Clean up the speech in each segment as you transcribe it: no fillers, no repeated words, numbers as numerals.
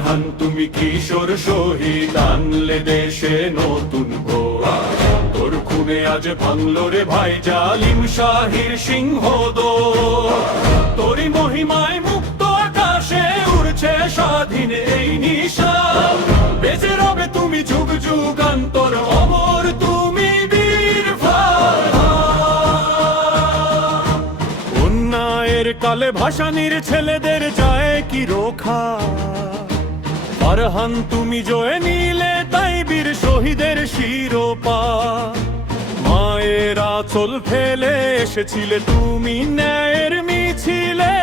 ফারহান তুমি কিশোর শহীদ, আনলে দেশে নতুন ভোর। তোর খুনে আজ ভাঙলো রে ভাই জালিম শাহির সিংহদোর। তোরই মহিমায় মুক্ত আকাশে উড়ছে স্বাধীন এই নিশান। বেঁচে রবে তুমি যুগ যুগান্তর, অমর তুমি বীর ফারহান। অন্যায়ের কালে ভাসানির ছেলেদের যায় কি রোখা। ফারহান তুমি জয় নিলে তাই বীর শহীদের শিরোপা। মায়ের আঁচল ফেলে এসেছিলে তুমি ন্যায়ের মিছিলে।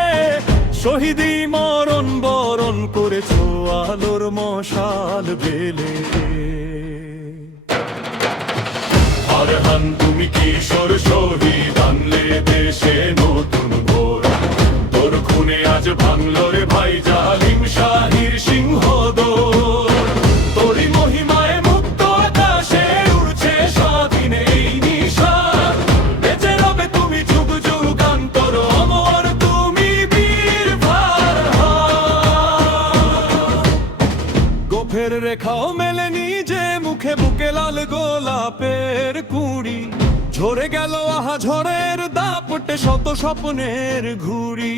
শহীদি মরণ বরণ করেছো আলোর মশাল বেলে। ফারহান তুমি কিশোর শহীদ, আনলে দেশে নতুন ভোর। তোর খুনে আজ ভাঙলো রে ভাই জালিম শাহির সিংহদোর। তোরই মহিমায় মুক্ত আকাশে উড়ছে স্বাধীন এই নিশান। বেঁচে রবে তুমি যুগ যুগান্তর, অমর তুমি বীর ফারহান। গোফের রেখাও মেলেনি যে মুখে, বুকে লাল গোলাপের কুঁড়ি। ঝরে গেল আহা ঝড়ের দাপটে শত স্বপ্নের ঘুড়ি।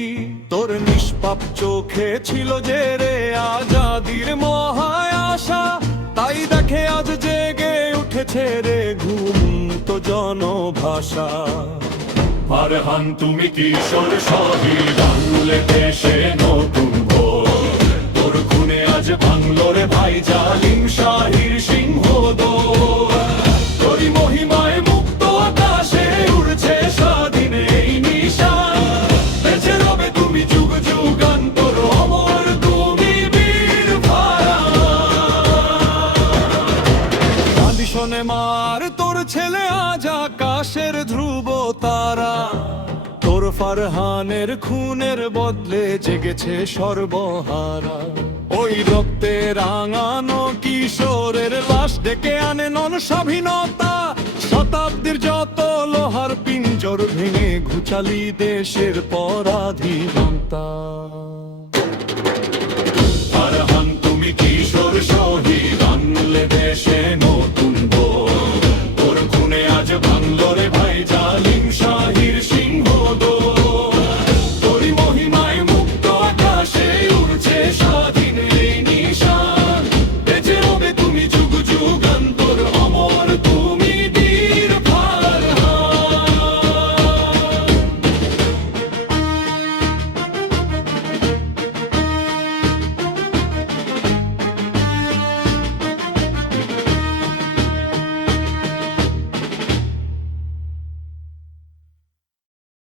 তোর নিষ্পাপ চোখে ছিল যে রে আজাদির মহায় আশা। তাই দেখে আজ জেগে উঠেছে রে ঘুমন্ত জনভাষা। ফারহান তুমি কিশোর শহীদ, আনলে দেশে নতুন ভোর। তোর খুনে আজ ভাঙলো রে ভাই জালিম শাহির সিংহদোর। তোরই মহিমায় মুক্ত আকাশে উড়ছে স্বাধীন এই নিশান। বেঁচে রবে তুমি যুগ যুগান্তর, অমর তুমি বীর ফারহান। শোনে মার তোর ছেলে আজ আকাশের ধ্রুব তারা। তোর ফারহানের খুনের বদলে জেগেছে সর্বহারা। ওই রক্তে রাঙানো কিশোরের লাশ ডেকে আনে নন স্বাধীনতা। শতাব্দীর যত লোহার পিঞ্জর ভেঙে ঘুচালি দেশের পরাধীনতা।